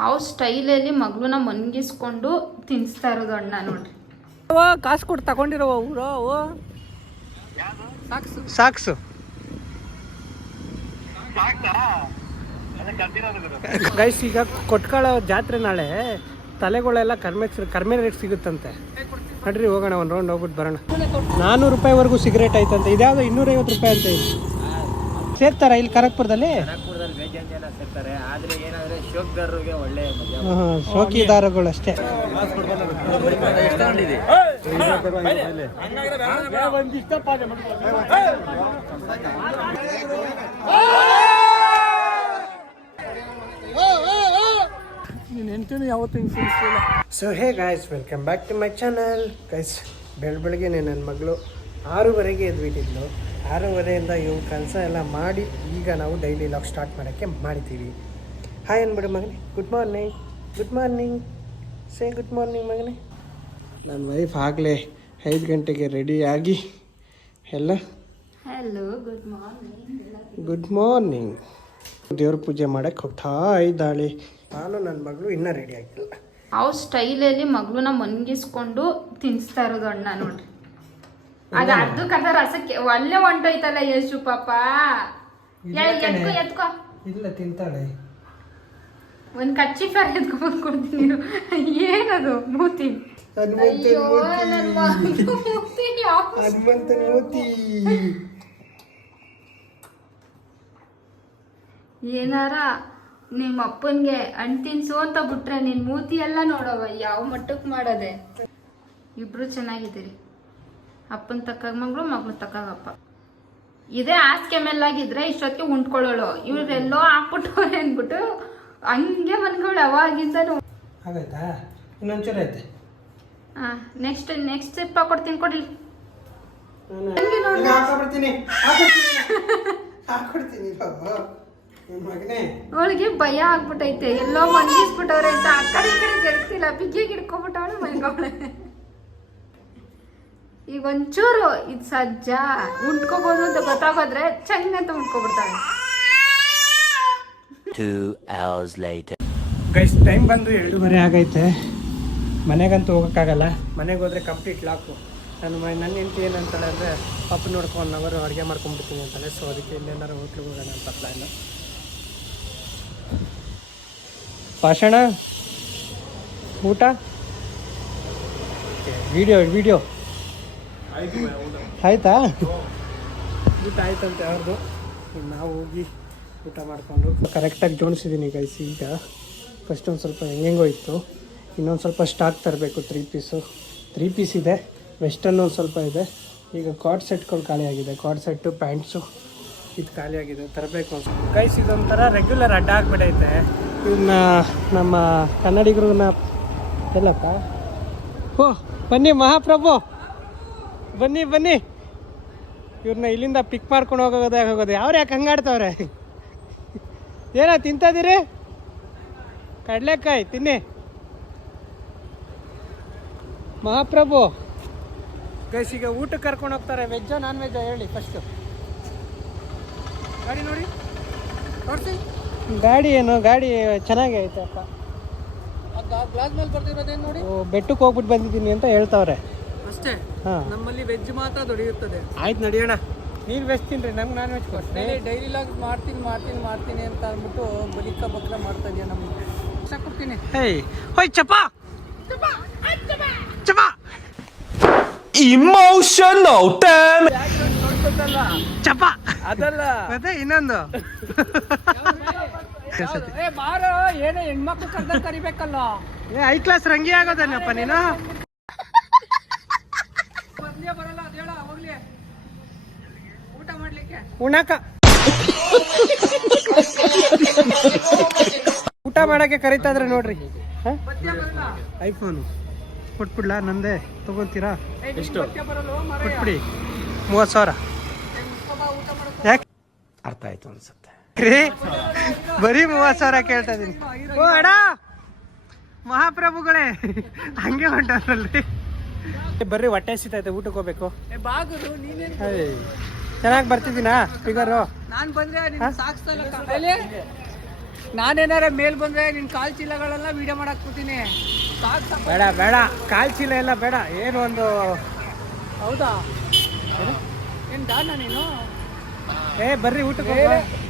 ಯಾವ ಸ್ಟೈಲಲ್ಲಿ ಮಗಳನ್ನ ಮನ್ಗಿಸ್ಕೊಂಡು ತಿನ್ಸ್ತಾ ಇರೋದು ಅಣ್ಣ ನೋಡ್ರಿ. ಕಾಸು ಕೊಟ್ಟು ತಗೊಂಡಿರೋ ಊರು ಸಾಕ್ಸು ಗೈಸ್. ಈಗ ಕೊಟ್ಕೊಳ್ಳೋ ಜಾತ್ರೆ ನಾಳೆ ತಲೆಗಳೆಲ್ಲ ಕಡಿಮೆ ರೇಟ್ ಸಿಗುತ್ತಂತೆ. ನಡ್ರಿ ಹೋಗೋಣ, ಒಂದು ರೌಂಡ್ ಹೋಗ್ಬಿಟ್ಟು ಬರೋಣ. 400 ರೂಪಾಯಿವರೆಗೂ ಸಿಗರೇಟ್ ಆಯ್ತಂತೆ. ಇದ್ಯಾವುದು 250 ರೂಪಾಯಿ ಅಂತ ಇದೆ. ಸೇರ್ತಾರ ಇಲ್ಲಿ ಖರಗ್ಪುರದಲ್ಲಿ? ಶೋಕಿದಾರಗಳು ಅಷ್ಟೇ. So hey guys, welcome back to my channel. Guys, ಬೆಳಗ್ಗೆನೆ ನನ್ನ ಮಗಳು 6:30ಗೆ ಎದ್ಬಿಟ್ಟಿದ್ಲು. 6:30ಯಿಂದ ಇವ್ನ ಕೆಲಸ ಎಲ್ಲ ಮಾಡಿ ಈಗ ನಾವು ಡೈಲಿ ಲಾಗ್ ಸ್ಟಾರ್ಟ್ ಮಾಡೋಕ್ಕೆ ಮಾಡಿದ್ದೀವಿ. ಹಾಯ್ ಅನ್ಬಿಡು ಮಗನೇ. Good morning. Good morning. ಸೇ ಗುಡ್ ಮಾರ್ನಿಂಗ್ ಮಗನೇ. ನನ್ನ ವೈಫ್ ಆಗಲೇ 5 ಗಂಟೆಗೆ ರೆಡಿಯಾಗಿ ಎಲ್ಲ hello good morning. Good morning. ದೇವ್ರ ಪೂಜೆ ಮಾಡೋಕ್ಕೆ ಹೋಗ್ತಾ ಇದ್ದಾಳೆ. ನಾನು ನನ್ನ ಮಗಳು ಇನ್ನೂ ರೆಡಿ ಆಗಿಲ್ಲ. ಯಾವ ಸ್ಟೈಲಲ್ಲಿ ಮಗಳನ್ನ ಮನ್ಗಿಸ್ಕೊಂಡು ತಿನ್ಸ್ತಾ ಇರೋದು ಅಣ್ಣ ನೋಡ್ರಿ. ಅದು ಅರ್ಧಕ್ಕರ್ಧ ರಸಕ್ಕೆ ಒಳ್ಳೆ ಹೊಂಟೋಯ್ತಲ್ಲ ಯಶು ಪಾಪ. ಎತ್ಕೋ ಇಲ್ಲ, ತಿಂತಾಳೆ. ಒಂದ್ ಕಚ್ಚಿ ಫ್ಯಾನ್ ಎತ್ಕೊಂಡ್ ಕೊಡ್ತೀನಿ. ಏನದು ಮೂತಿ? ಹನುಮಂತನ ಮೂತಿ. ಏನಾರ ನಿಮ್ಮ ಅಪ್ಪನ್ಗೆ ಹಣ್ಣು ತಿನ್ಸು ಅಂತ ಬಿಟ್ರೆ ನಿನ್ ಮೂತಿ ಎಲ್ಲ ನೋಡವ ಯಾವ ಮಟ್ಟಕ್ಕೆ ಮಾಡೋದೆ. ಇಬ್ರು ಚೆನ್ನಾಗಿದ್ದೀರಿ. ಅಪ್ಪನ ತಕ್ಕಾಗ ಮಗಳು, ಮಗಳು ತಕ್ಕಾಗ ಅಪ್ಪ. ಇದೇ ಹಾಸಿಗೆ ಮೇಲಾಗಿದ್ರೆ ಇಷ್ಟೊತ್ತಿಗೆ ಉಂಟ್ಕೊಳ್ಳೋಳು. ಇವ್ರೆಲ್ಲೋ ಹಾಕ್ಬಿಟ್ಟವ್ರೆ ಅಂದ್ಬಿಟ್ಟು ಹಂಗೆ ಮನ್ಗಳು ಅವಾಗಿಂದನು. ಆಗಾಯ್ತಾ? ಇನ್ನೊಂಚೂರು ಐತೆ. ನೆಕ್ಸ್ಟ್ ಸ್ಟೆಪ್ ಹಾಕೊಡ್ತೀನಿ ಕೊಡ್ಲಿ. ಅವಳಿಗೆ ಭಯ ಆಗ್ಬಿಟ್ಟೈತೆ. ಎಲ್ಲೋ ಮನ್ಗಿಸ್ಬಿಟ್ಟವ್ರೆ ಅಂತ ಆ ಕಡೆ ಈ ಕಡೆ ಜರ್ತಿಲ್ಲ. ಬಿಗಿಗೆ ಹಿಡ್ಕೊಬಿಟ್ಟವಳು ಮನ್ಗವಳೆ. ಈಗ ಒಂಚೂರು ಇದು ಸಜ್ಜ ಉಂಟ್ಕೋಬಹುದು ಅಂತ ಗೊತ್ತಾಗೋದ್ರೆ ಚೆನ್ನ ಅಂತ ಉಂಟ್ಕೊಬಿಡ್ತಾಳೆ. ಗೈಸ್, ಟೈಮ್ ಬಂದು 2:30 ಆಗೈತೆ. ಮನೆಗಂತೂ ಹೋಗೋಕ್ಕಾಗಲ್ಲ. ಮನೆಗೆ ಹೋದರೆ ಕಂಪ್ಲೀಟ್ ಲಾಕು. ನನ್ನ ಹೆಂಡತಿ ಏನಂತಾಳೆ ಅಂದರೆ ಪಾಪ ನೋಡ್ಕೊಂಡು 1 ಅವರ್ ಅಡುಗೆ ಮಾಡ್ಕೊಂಡ್ಬಿಡ್ತೀನಿ ಅಂತಾಳೆ. ಸೊ ಅದಕ್ಕೆ ಇಲ್ಲೆಲ್ಲಾರು ಹೋಟ್ಲಿಗೆ ಹೋಗೋಣ ಅಂತ ಪ್ಲಾನ್. ಪಾಷಣ ಊಟ ವಿಡಿಯೋ ಆಯ್ತಾ? ಊಟ ಆಯ್ತಂತೆ ಅವ್ರದ್ದು. ನಾವು ಹೋಗಿ ಊಟ ಮಾಡಿಕೊಂಡು ಕರೆಕ್ಟಾಗಿ ಜೋಡಿಸಿದ್ದೀನಿ ಗೈಸ್. ಈಗ ಫಸ್ಟ್ ಒಂದು ಸ್ವಲ್ಪ ಹೆಂಗೆಂಗೋ ಇತ್ತು. ಇನ್ನೊಂದು ಸ್ವಲ್ಪ ಸ್ಟಾಕ್ ತರಬೇಕು. 3 ಪೀಸ್ ಇದೆ. ವೆಸ್ಟರ್ನ್ ಒಂದು ಸ್ವಲ್ಪ ಇದೆ. ಈಗ ಕಾರ್ಡ್ ಸೆಟ್ಗಳು ಖಾಲಿ ಆಗಿದೆ. ಕಾರ್ಡ್ ಸೆಟ್ಟು, ಪ್ಯಾಂಟ್ಸು ಇದು ಖಾಲಿ ಆಗಿದೆ. ತರಬೇಕು ಒಂದು ಸ್ವಲ್ಪ ಗೈಸ್. ಇದೊಂಥರ ರೆಗ್ಯುಲರ್ ಅಡ್ಡ ಆಗಿಬಿಟ್ಟೈತೆ. ಇದನ್ನ ನಮ್ಮ ಕನ್ನಡಿಗರನ್ನ ಎಲ್ಲಪ್ಪ. ಓ ಬನ್ನಿ ಮಹಾಪ್ರಭು, ಬನ್ನಿ. ಇವ್ರನ್ನ ಇಲ್ಲಿಂದ ಪಿಕ್ ಮಾಡ್ಕೊಂಡು ಹೋಗೋದು. ಯಾರು ಯಾಕೆ ಹಂಗಾಡ್ತವ್ರೆ? ಏನೋ ತಿಂತದಿರಿ? ಕಡಲೆಕಾಯಿ ತಿನ್ನಿ ಮಹಾಪ್ರಭು. ಗೈಸ್, ಈಗ ಊಟಕ್ಕೆ ಕರ್ಕೊಂಡು ಹೋಗ್ತಾರೆ. ವೆಜ್ಜೋ ನಾನ್ ವೆಜ್ಜೋ ಹೇಳಿ ಫಸ್ಟು. ಗಾಡಿ ನೋಡಿ, ತೋರಿಸಿ. ಗಾಡಿ ಚೆನ್ನಾಗಿ ಐತೆ ಅಪ್ಪ. ಗ್ಲಾಸ್ ಮೇಲೆ ಬರ್ತಿರೋದೇನು ನೋಡಿ. ಬೆಟ್ಟಕ್ಕೆ ಹೋಗ್ಬಿಟ್ಟು ಬಂದಿದ್ದೀನಿ ಅಂತ ಹೇಳ್ತಾವ್ರೆ ಅಷ್ಟೇ. ಹಾಂ, ನಮ್ಮಲ್ಲಿ ವೆಜ್ ಮಾತ್ರ ದೊರೆಯುತ್ತದೆ. ಆಯ್ತು ನಡಿಯೋಣ. ನೀನು ವೆಜ್ ತಿನ್ರಿ, ನಮ್ಗೆ ನಾನ್ ವೆಜ್ ಕೊಡ್ತೀನಿ. ಡೈಲಿ ಲಾಗ್ ಮಾಡ್ತೀನಿ ಅಂತ ಅಂದ್ಬಿಟ್ಟು ಬಲಿಕ ಬಕ್ರ ಮಾಡ್ತಾ ಇದೆಯಾ ನಮ್ಗೆ. ಕೊಡ್ತೀನಿ. ಹೋಯ್ ಚಪ Emotional damn. ಚಪ ಅದಲ್ಲ, ಮತ್ತೆ ಇನ್ನೊಂದು ಬಾರೋ. ಏನೋ ಹೆಣ್ಮಕ್ಳು ಕರ್ದ ಕರಿಬೇಕಲ್ಲ. ಹೈ ಕ್ಲಾಸ್ ರಂಗಿ ಆಗೋದನ್ನಪ್ಪ ನೀನು. ಬರಲ್ಲ ಅದೇಳ ಹೋಗ್ಲಿ ಊಟ ಮಾಡ್ಲಿಕ್ಕೆ. ಊಟ ಮಾಡಕ್ಕೆ ಕರೀತಾ ಇದ್ರೆ ನೋಡ್ರಿ. ಐಫೋನು ಕೊಟ್ಬಿಡ್ಲಾ? ನಂದೇ ತಗೋತೀರಾ? ಎಷ್ಟು ಕೊಟ್ಬಿಡಿ. 30,000. ಯಾಕೆ? ಅರ್ಥ ಆಯ್ತು ಅನ್ಸುತ್ತೆ. ಬರೀ 30,000 ಕೇಳ್ತಾ ಇದೀನಿ. ಓ ಅಡ ಮಹಾಪ್ರಭುಗಳೇ, ಹಂಗೆ ಹೊಂಟಲ್ರಿ. ಬರ್ರಿ, ಹೊಟ್ಟೆ ಹಸಿತೈತೆ, ಊಟಕ್ಕೆ ಹೋಗ್ಬೇಕು. ಚೆನ್ನಾಗಿ ಬರ್ತಿದ್ದೀನಾ ಫಿಗರು? ನಾನು ಬಂದ್ರೆ ನಾನೇನಾರ ಮೇಲ್ ಬಂದ್ರೆ ನಿನ್ ಕಾಲ್ ಚೀಲಗಳೆಲ್ಲ ವಿಡಿಯೋ ಮಾಡಕ್ ಕೂತೀನಿ. ಬೇಡ ಬೇಡ, ಕಾಲ್ ಚೀಲ ಎಲ್ಲ ಬೇಡ. ಏನು ಒಂದು ಹೌದಾ ಏನ್ ದಾನ ನೀನು? ಬರ್ರಿ ಊಟಕ್ಕೆ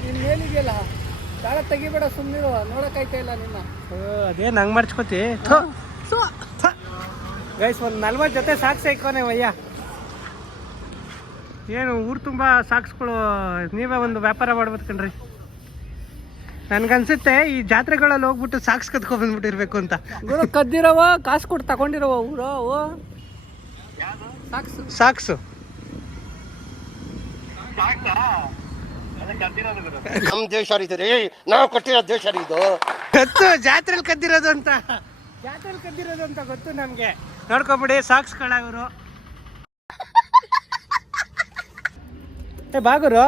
ನಿನ್ ಮೇಲಿದೆಯಲ್ಲ ದಾಳ ತೆಗಿಬೇಡ, ಸುಮ್ಮನಿರು, ನೋಡಕ್ಕಾಯ್ತಾ ಇಲ್ಲ ನಿನ್ನ. ಅದೇನು ಹಂಗೆ ಮರ್ಚ್ಕೋತಿ ಗೈಸ್. ಒಂದು 40 ಜೊತೆ ಸಾಕ್ಸ್ ಹಾಕೋನೆ ವಯ್ಯ. ಏನು ಊರು ತುಂಬ ಸಾಕ್ಸ್ಗಳು, ನೀವೇ ಒಂದು ವ್ಯಾಪಾರ ಮಾಡ್ಬೋದು ಕಣ್ರಿ. ನನ್ಗನ್ಸುತ್ತೆ ಈ ಜಾತ್ರೆಗಳಲ್ಲಿ ಹೋಗ್ಬಿಟ್ಟು ಸಾಕ್ಸ್ ಕತ್ಕೊಂಡ್ಬಂದ್ಬಿಟ್ಟಿರ್ಬೇಕು ಅಂತ. ಕದ್ದಿರವ ಕಾಸು ಕೊಟ್ಟು ತಗೊಂಡಿರವ ಊರು ಸಾಕ್ಸು. ನಮ್ ದೇಶ ರೀ, ನಾವು ಕೊಟ್ಟಿರೋ ದೇಶ ಇದು. ಗೊತ್ತು, ಜಾತ್ರೆಲಿ ಕದ್ದಿರೋದು ಅಂತ ಗೊತ್ತು ನಮ್ಗೆ. ನೋಡ್ಕೊಬಿಡಿ ಸಾಕ್ಸ್ಗಳಾಗರು. ಬಾಗುರು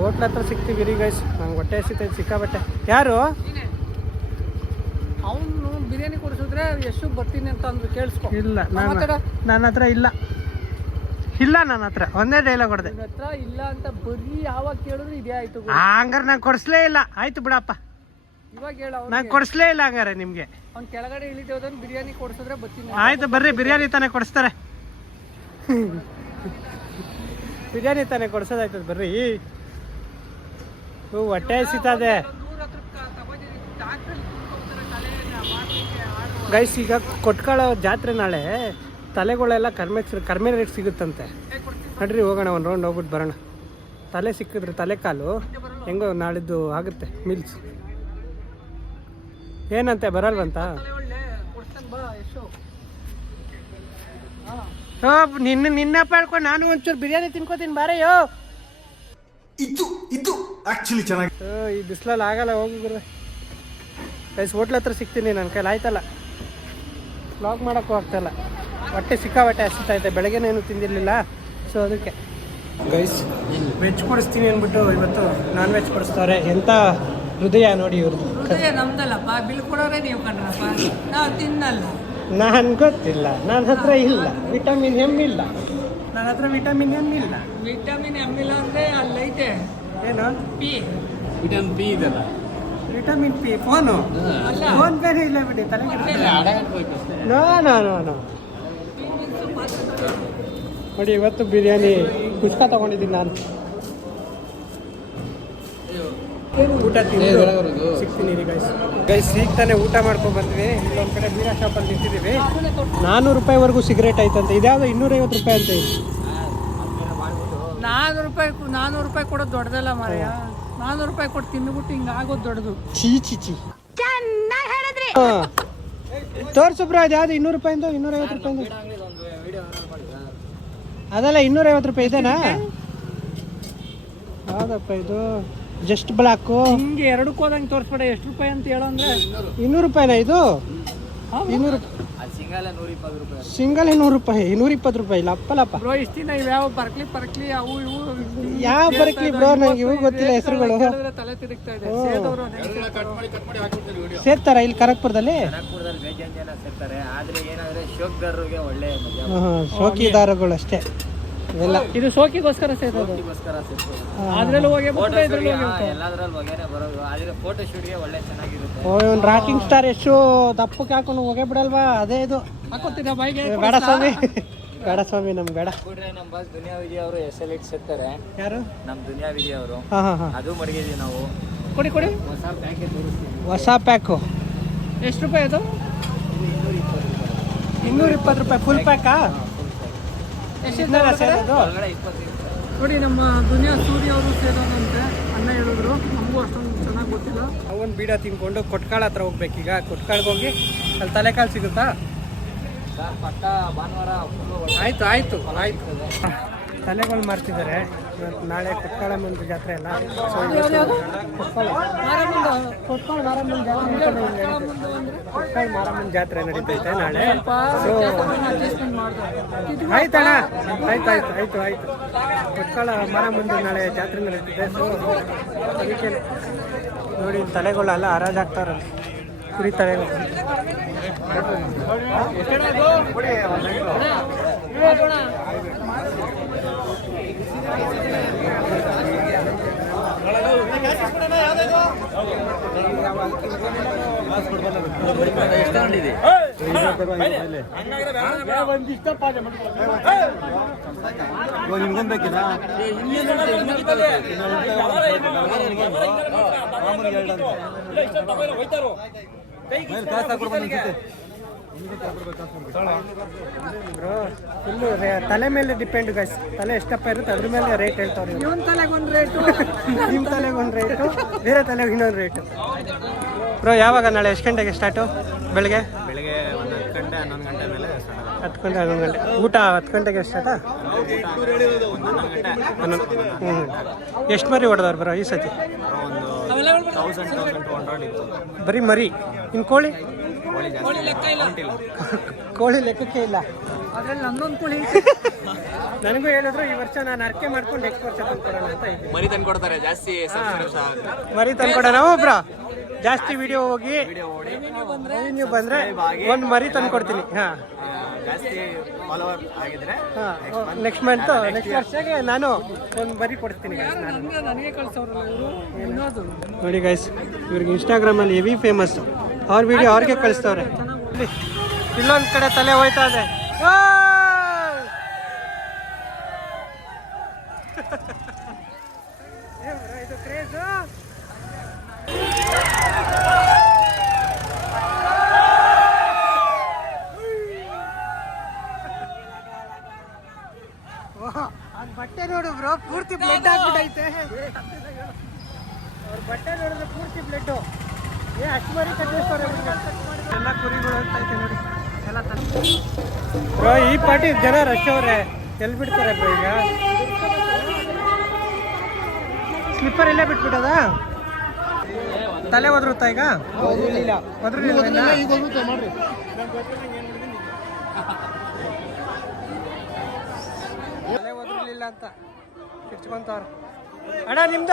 ಹೋಟ್ಲ ಹತ್ರ ಸಿಗ್ತೀವಿ ರೀ ಗೈಸ್. ನಂಗೆ ಹೊಟ್ಟೆ ಹಸಿತೈತೆ ಸಿಕ್ಕಾಬಟ್ಟೆ. ಯಾರು ಅವನು ಬಿರಿಯಾನಿ ಕೊಡಿಸಿದ್ರೆ ಎಷ್ಟು ಬರ್ತೀನಿ ಅಂತ ಅಂದ್ರು, ಕೇಳಿಸ್ಕೊ. ಇಲ್ಲ ನನ್ನ ಹತ್ರ ಇಲ್ಲ ನನ್ನ ಹತ್ರ ಒಂದೇ ಡೈಲಾಗ್ ಹೊಡೆದೆ. ಹತ್ರ ಇಲ್ಲ ಅಂತ ಬರೀ ಯಾವಾಗ ಕೇಳಿದ್ರು ಇದೇ ಆಯ್ತು. ಹಂಗಾರೆ ನಾನು ಕೊಡಿಸ್ಲೇ ಇಲ್ಲ. ಆಯ್ತು ಬಿಡಪ್ಪ, ಇವಾಗ ಹೇಳ. ನಾನು ಕೊಡಿಸ್ಲೇ ಇಲ್ಲ ಹಂಗಾರೆ ನಿಮ್ಗೆ. ಅವ್ನು ಕೆಳಗಡೆ ಇಳಿದೇವ್ದನ್ ಬಿರಿಯಾನಿ ಕೊಡಿಸಿದ್ರೆ ಬರ್ತೀನಿ. ಆಯ್ತು ಬರ್ರಿ, ಬಿರಿಯಾನಿ ತಾನೇ ಕೊಡಿಸ್ತಾರೆ. ಬಿರಿಯಾನಿ ತಾನೇ ಕೊಡ್ಸೋದಾಯ್ತದ ಬರ್ರಿ. ಹೊಟ್ಟೆ ಹಸಿತದೆ ಗೈಸ್. ಈಗ ಕೊಟ್ಕೊಳ್ಳೋ ಜಾತ್ರೆ ನಾಳೆ. ತಲೆಗಳೆಲ್ಲ ಕಡಿಮೆ ರೇಟ್ ಸಿಗುತ್ತಂತೆ. ನಡ್ರಿ ಹೋಗೋಣ, ಒಂದು ರೌಂಡ್ ಹೋಗ್ಬಿಟ್ಟು ಬರೋಣ. ತಲೆ ಸಿಕ್ಕಿದ್ರೆ ತಲೆ ಕಾಲು ಹೆಂಗೋ ನಾಳಿದ್ದು ಆಗುತ್ತೆ ಮಿಲ್ಸ್. ಏನಂತೆ ಬರಲ್ವಂತ? ನಿನ್ನಪ್ಪ ಹೇಳ್ಕೊಂಡು ನಾನು ಒಂಚೂರು ಬಿರಿಯಾನಿ ತಿನ್ಕೋತೀನಿ ಬಾರಯ್ಯೋ. ಇದು ಆಕ್ಚುಲಿ ಚೆನ್ನಾಗಿ. ಈ ಬಿಸಿಲಲ್ಲಿ ಆಗಲ್ಲ, ಹೋಗಿದ್ರೆ ಗೈಸ್. ಹೋಟ್ಲ ಹತ್ರ ಸಿಗ್ತೀನಿ, ನನ್ನ ಕೈಲಿ ಆಯ್ತಲ್ಲ. ಬ್ಲಾಗ್ ಮಾಡೋಕ್ಕೂ ಆಗ್ತಾಯಿಲ್ಲ, ಹೊಟ್ಟೆ ಸಿಕ್ಕಾಬಟ್ಟೆ ಹಸಿತೈತೆ. ಬೆಳಗ್ಗೆನೇನು ತಿಂದಿರಲಿಲ್ಲ, ಸೊ ಅದಕ್ಕೆ ಗೈಸ್ ವೆಜ್ ಕೊಡಿಸ್ತೀನಿ ಅಂದ್ಬಿಟ್ಟು ಇವತ್ತು ನಾನ್ ವೆಜ್ ಕೊಡಿಸ್ತವ್ರೆ. ಎಂಥ ಹೃದಯ ನೋಡಿ ಇವ್ರದ್ದು. ನಮ್ದಲ್ಲಪ್ಪ, ಬಿಲ್ ಕೊಡೋರೆ ನೀವು ಕಣ್ರಪ್ಪ, ನಾವು ತಿನ್ನಲ್ಲ. ನಾನು ಗೊತ್ತಿಲ್ಲ, ನನ್ನ ಹತ್ರ ಇಲ್ಲ ವಿಟಮಿನ್ ಎಮ್ ಇಲ್ಲ. ನನ್ನ ಹತ್ರ ವಿಟಮಿನ್ ಎಮ್ ಇಲ್ಲ. ವಿಟಮಿನ್ ಎಮ್ ಇಲ್ಲ ಅಂದ್ರೆ ಅಲ್ಲೈತೆ ಏನು ಪಿ. ವಿಟಮಿನ್ ಪಿ ಇದೆಲ್ಲ. ವಿಟಮಿನ್ ಪಿ ಫೋನ್ ಬೇರೆ ಇಲ್ಲ ಬಿಡಿ, ತಲೆ ನೋ. ನೋಡಿ ಇವತ್ತು ಬಿರಿಯಾನಿ ಕುಷ್ಕ ತಗೊಂಡಿದ್ದೀನಿ ನಾನು. ಊಟ ತಿಂದು ಸಿಗ್ತೀನಿ ರೀ ಗೈಸ್. ಈಗ ತಾನೇ ಊಟ ಮಾಡ್ಕೊಂಡು ಬಂದ್ವಿ. ಇಲ್ಲೊಂದು ಕಡೆ ಬೀರಾ ಶಾಪಲ್ಲಿ ನಿಂತಿದ್ದೀವಿ. 400 ರೂಪಾಯಿವರೆಗೂ ಸಿಗರೇಟ್ ಆಯ್ತಂತೆ. ಇದ್ಯಾವುದು 250 ರೂಪಾಯಿ ಅಂತ ಇದೆ. 400 ರೂಪಾಯಿ ಕೊಡೋದು ದೊಡ್ಡದಲ್ಲ ಮಾರಯ್ಯ. 400 ರೂಪಾಯಿ ಕೊಟ್ಟು ತಿಂದ್ಬಿಟ್ಟು ಹಿಂಗೆ ಆಗೋದು ದೊಡ್ಡದು. ಚೀ ತೋರ್ಸು ಬ್ರೋ. ಅದು ಯಾವುದು 200 ರೂಪಾಯಿಂದ 250 ರೂಪಾಯಿಂದ? ಅದಲ್ಲ 250 ರೂಪಾಯಿ ಇದೆನಾ? ಹೌದಪ್ಪ, ಇದು ಜಸ್ಟ್ ಬ್ಲಾಕು. ಹಿಂಗೆ ಎರಡಕ್ಕೂ ಹೋದಂಗೆ ತೋರಿಸ್ಬೇಡ. ಎಷ್ಟು ರೂಪಾಯಿ ಅಂತ ಹೇಳೋ ಅಂದ್ರೆ 200 ರೂಪಾಯಿನಾ ಇದು? 200 ಸಿಂಗಲ್ 100 ರೂಪಾಯಿ, 120 ರೂಪಾಯಿ. ಲಪ್ಪಲಪ್ಪ ಬ್ರೋ. ಇಷ್ಟು ದಿನ ಇವ್ಯಾವ ಪರ್ಕ್ಲಿ ಅವು ಇವು ಯಾವ ಬರ್ಕ್ಲಿ ಬ್ರೋ? ನಂಗೆ ಇವು ಗೊತ್ತಿಲ್ಲ ಹೆಸರುಗಳು. ತಲೆ ತಿರುಗ್ತಾ ಇದೆ. ಸೇರ್ತಾರ ಇಲ್ಲಿ ಕನಕಪುರದಲ್ಲಿ? ಶೋಕಿದಾರಗಳು ಅಷ್ಟೇ ಇವೆಲ್ಲ. ಇದು ಶೋಕಿಗೋಸ್ಕರ ಸೇರೋದು. ಅದ್ರಲ್ಲೂ ಹೋಗಿ ಒಂದು ರಾಕಿಂಗ್ ಸ್ಟಾರ್ ಎಷ್ಟು ದಪ್ಪಕ್ಕೆ ಹಾಕೊಂಡು ಹೋಗೇ ಬಿಡಲ್ವಾ? ಅದೇ ಇದು ಹಾಕೋತೀರಾ ಬಾಯಿಗೆ? ಬೇಡ ಸ್ವಾಮಿ, ಬೇಡ ಸ್ವಾಮಿ, ನಮ್ಗೆ ಬೇಡ. ನಮ್ಮ ಬಾಸ್ ದುನಿಯಾ ವಿಜಯ್ ಅವರು SL ಇಟ್ ಸಿಗ್ತಾರೆ. ಯಾರು? ನಮ್ಮ ದುನಿಯಾ ವಿಜಯ್ ಅವರು. ಹಾಂ ಅದು ಮಡಗಿದೀವಿ ನಾವು. ಕೊಡಿ ಹೊಸ ಪ್ಯಾಕ್ ತೋರಿಸ್ತೀವಿ. ಹೊಸ ಪ್ಯಾಕು ಎಷ್ಟು ರೂಪಾಯಿ ಅದು? 220 ರೂಪಾಯಿ ಫುಲ್ ಪ್ಯಾಕಾ? ಸೇರೋದು ನೋಡಿ, ನಮ್ಮ ದುನಿಯಾ ಸೂರ್ಯ ಅವರು ಸೇರೋದಂತೆ ಅಣ್ಣ ಹೇಳಿದ್ರು. ನಮಗೂ ಅಷ್ಟೊಂದು ಚೆನ್ನಾಗಿ ಗೊತ್ತಿಲ್ಲ. ಅವನ್ ಬೀಡ ತಿನ್ಕೊಂಡು ಕೊಟ್ಕಾಳ ಹತ್ರ ಹೋಗ್ಬೇಕೀಗ. ಕೊಟ್ಕಾಳ್ಗೆ ಹೋಗಿ ಅಲ್ಲಿ ತಲೆಕಾಲು ಸಿಗುತ್ತಾ? ಪಟ್ಟ ಭಾನುವಾರ ಆಯ್ತು ತಲೆಗಳು ಮಾರ್ತಿದ್ದಾರೆ. ನಾಳೆ ಕೊಟ್ಕಾಳಮ್ಮನ ಜಾತ್ರೆ ಅಲ್ಲ, ಸೊ ಕೊಟ್ಕಾಳ ಮಾರಮ್ಮನ ಜಾತ್ರೆ ನಡೀತೈತೆ ನಾಳೆ. ಸೊ ಆಯ್ತಣ್ಣ, ಆಯ್ತು ಕೊಟ್ಕಾಳ ಮಾರಮ್ಮಂದು ನಾಳೆ ಜಾತ್ರೆ ನಡೀತಿದೆ. ಸೊ ಅದಕ್ಕೆ ನೋಡಿ ತಲೆಗಳೆಲ್ಲ ಹರಾಜಾಗ್ತಾರಲ್ಲ, ಕುರಿ ತಲೆಗಳು. ಎಷ್ಟು ತಗೊಂಡಿದ್ದಿ? ಬ್ರೋ ಫುಲ್ಲು ತಲೆ ಮೇಲೆ ಡಿಪೆಂಡ್ ಗೈಸ್. ತಲೆ ಎಷ್ಟಪ್ಪ ಇರುತ್ತೆ ಅದ್ರ ಮೇಲೆ ರೇಟ್ ಹೇಳ್ತಾವ್ರೆ. ಇವನ್ ತಲೆಗೆ ಒಂದು ರೇಟು, ನಿಮ್ಮ ತಲೆಗೆ ಒಂದು ರೇಟು, ಬೇರೆ ತಲೆಗೆ ಇನ್ನೊಂದು ರೇಟು. ಬ್ರೋ ಯಾವಾಗ ನಾಳೆ ಎಷ್ಟು ಗಂಟೆಗೆ ಸ್ಟಾರ್ಟು? ಬೆಳಗ್ಗೆ ಬೆಳಿಗ್ಗೆ 10 ಗಂಟೆ 11 ಗಂಟೆ ಮೇಲೆ 10 ಗಂಟೆ 11 ಗಂಟೆ. ಊಟ 10 ಗಂಟೆಗೆ ಸ್ಟಾರ್ಟಾ? 11 ಎಷ್ಟು ಮರಿ ಹೊಡೆದವ್ರು ಬ್ರೋ ಈ ಸತಿ? ಒಂದು 1200 ಇತ್ತು. ಬರೀ ಮರಿ. ಇನ್ನು ಕೋಳಿ? ಕೋಳಿ ಲೆಕ್ಕ ಇಲ್ಲ. ಕೋಳಿ ಲೆಕ್ಕಕ್ಕೆ ಇಲ್ಲ. ಅದ್ರಲ್ಲಿ ನನ್ನೊಂದು ಕೋಳಿ. ನನಗೂ ಹೇಳಿದ್ರು ಈ ವರ್ಷ ನಾನು ಅರ್ಕೆ ಮಾಡ್ಕೊಂಡು ನೆಕ್ಸ್ಟ್ ವರ್ಷ ತಂದ್ಕೊಡೋಣ ಅಂತ ಇದ್ದೀನಿ. ಮರಿ ತಂದು ಕೊಡ್ತಾರೆ ಜಾಸ್ತಿ. ಮರಿ ತಂದ್ಕೊಡೋಣ ಬ್ರೋ. ಜಾಸ್ತಿ ವಿಡಿಯೋ ಹೋಗಿ ನೀವು ಬಂದ್ರೆ ಒಂದು ಮರಿ ತಂದ್ಕೊಡ್ತೀನಿ. ಹಾಂ ಜಾಸ್ತಿ ಫಾಲೋವರ್ ಆಗಿದ್ರೆ ನೆಕ್ಸ್ಟ್ ಮಂತ್ ನೆಕ್ಸ್ಟ್ ವರ್ಷಕ್ಕೆ ನಾನು ಒಂದು ಮರಿ ಕೊಡ್ತೀನಿ guys. ನಾನು ನನಗೆ ಕಳ್ಸೋರಲ್ಲ ಇವರು ಇನ್ನೊಂದು. ನೋಡಿ ಗೈಸ್, ಇವ್ರಿಗೆ ಇನ್ಸ್ಟಾಗ್ರಾಮಲ್ಲಿ ಹೆವಿ ಫೇಮಸ್. ಅವ್ರ ವಿಡಿಯೋ ಅವ್ರಿಗೆ ಕಳಿಸ್ತವ್ರೆ. ಇಲ್ಲೊಂದು ಕಡೆ ತಲೆ ಹೋಯ್ತಾ ಇದೆ. ಇದು ಕ್ರೇಜು. ಅದು ಬಟ್ಟೆ ನೋಡು ಬ್ರೋ, ಪೂರ್ತಿ ಬ್ಲಡ್ ಆಗ್ಬಿಟ್ಟೈತೆ. ಅವ್ರ ಬಟ್ಟೆ ನೋಡಿದ್ರೆ ಪೂರ್ತಿ ಬ್ಲಡ್ಡು. ಅಷ್ಟು ಮರಿ ಕಟ್ಟಿಸ್ತಾರೆ ಎಲ್ಲ ಕುರಿಗಳು ಅಂತ ಐತೆ ನೋಡಿ ಎಲ್ಲ ಬ್ರೋ. ಈ ಪಾರ್ಟಿ ಜನ ರಶ್ ಅವ್ರೆ, ಎಲ್ಲಿ ಬಿಡ್ತಾರೆ ಬ್ರೋ ಈಗ? ಸ್ಲಿಪ್ಪರ್ ಇಲ್ಲೇ ಬಿಟ್ಬಿಟ್ಟದ? ತಲೆ ಒದರುತ್ತಾ ಈಗ? ಒದರಲಿಲ್ಲ. ತಲೆ ಒದರಲಿಲ್ಲ ಅಂತ ಕಿರ್ಚ್ಕೊಂತವ್ರ. ಅಣ್ಣ ನಿಮ್ದ?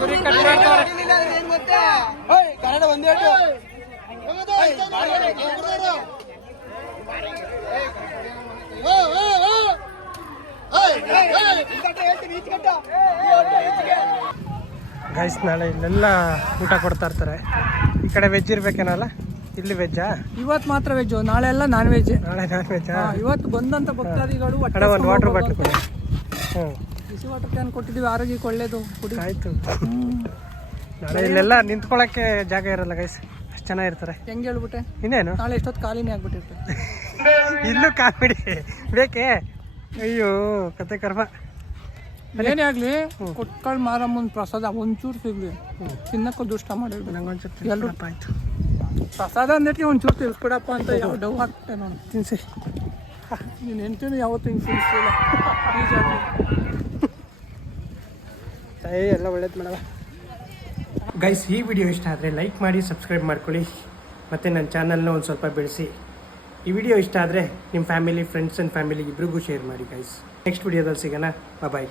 ಕುರಿ ಕನ್ನಡ ಒಂದೇ ಗೈಸ್. ನಾಳೆ ಇಲ್ಲೆಲ್ಲ ಊಟ ಕೊಡ್ತಾ ಇರ್ತಾರೆ. ಈ ಕಡೆ ವೆಜ್ ಇರ್ಬೇಕೇನಲ್ಲ? ಇಲ್ಲಿ ವೆಜ್ಜಾ? ಇವತ್ತು ಮಾತ್ರ ವೆಜ್ಜು, ನಾಳೆ ಎಲ್ಲ ನಾನ್ ವೆಜ್. ನಾಳೆ ನಾನ್ ವೆಜ್ಜಾ? ಇವತ್ತು ಬಂದಂತ ಭಕ್ತಾದಿಗಳು ಒಂದು ವಾಟರ್ ಬಾಟ್ಲ್ ಕೊಡಿ. ಹ್ಞೂ, ಬಿಸಿ ವಾಟರ್ ಕ್ಯಾನ್ ಕೊಟ್ಟಿದ್ದೀವಿ, ಆರೋಗ್ಯಕ್ಕೆ ಒಳ್ಳೇದು, ಕುಡಿ. ಆಯ್ತು. ನಾಳೆ ಇಲ್ಲೆಲ್ಲ ನಿಂತ್ಕೊಳ್ಳೋಕ್ಕೆ ಜಾಗ ಇರಲ್ಲ ಗೈಸ್, ಅಷ್ಟು ಚೆನ್ನಾಗಿರ್ತಾರೆ. ಹೆಂಗೆ ಹೇಳ್ಬಿಟ್ಟೆ? ಇನ್ನೇನು ನಾಳೆ ಎಷ್ಟೊತ್ತು ಖಾಲಿನೇ ಆಗ್ಬಿಟ್ಟಿರ್ತೆ. ಇಲ್ಲೂ ಕಾಮಿಡಿ ಬೇಕೇ? ಅಯ್ಯೋ ಕತೆ ಕರ್ಮ. ಏನೇ ಆಗ್ಲಿ, ಕೊಟ್ಕಳ್ ಮಾರಮ್ಮನ ಪ್ರಸಾದ ಒಂಚೂರು ಸಿಗ್ಲಿ, ತಿನ್ನಕ್ಕೂ ದುಷ್ಟ ಮಾಡಿರ್ಬೇಕು. ನಂಗೊಂಚೂರು ಎಲ್ರು ಆಯ್ತು. ಪ್ರಸಾದ ಅಂದಕ್ಕೆ ಒಂಚೂರು ತಿಳ್ಸ್ಕೊಡಪ್ಪ ಅಂತ ಯಾವ ಡವ್ ಹಾಕ್ತೆ ನಾನು. ತಿನ್ಸಿ. ನೀನು ಹೆಂಡ್ತಿನೂ ಯಾವತ್ತೂ ಹಿಂಗೆ ತಿನ್ನಿಸ್ತಿಲ್ಲ. ಎಲ್ಲ ಒಳ್ಳೇದು ಮಾಡವ ಗೈಸ್. ಈ ವಿಡಿಯೋ ಇಷ್ಟ ಆದರೆ ಲೈಕ್ ಮಾಡಿ, ಸಬ್ಸ್ಕ್ರೈಬ್ ಮಾಡ್ಕೊಳ್ಳಿ, ಮತ್ತು ನನ್ನ ಚಾನಲ್ನ ಒಂದು ಸ್ವಲ್ಪ ಬೆಳೆಸಿ. ಈ ವಿಡಿಯೋ ಇಷ್ಟ ಆದರೆ ನಿಮ್ಮ ಫ್ಯಾಮಿಲಿ, ಫ್ರೆಂಡ್ಸ್ ಆ್ಯಂಡ್ ಫ್ಯಾಮಿಲಿ ಇಬ್ರಿಗೂ ಶೇರ್ ಮಾಡಿ ಗೈಸ್. ನೆಕ್ಸ್ಟ್ ವಿಡಿಯೋದಲ್ಲಿ ಸಿಗೋಣ. ಬಾಯ್.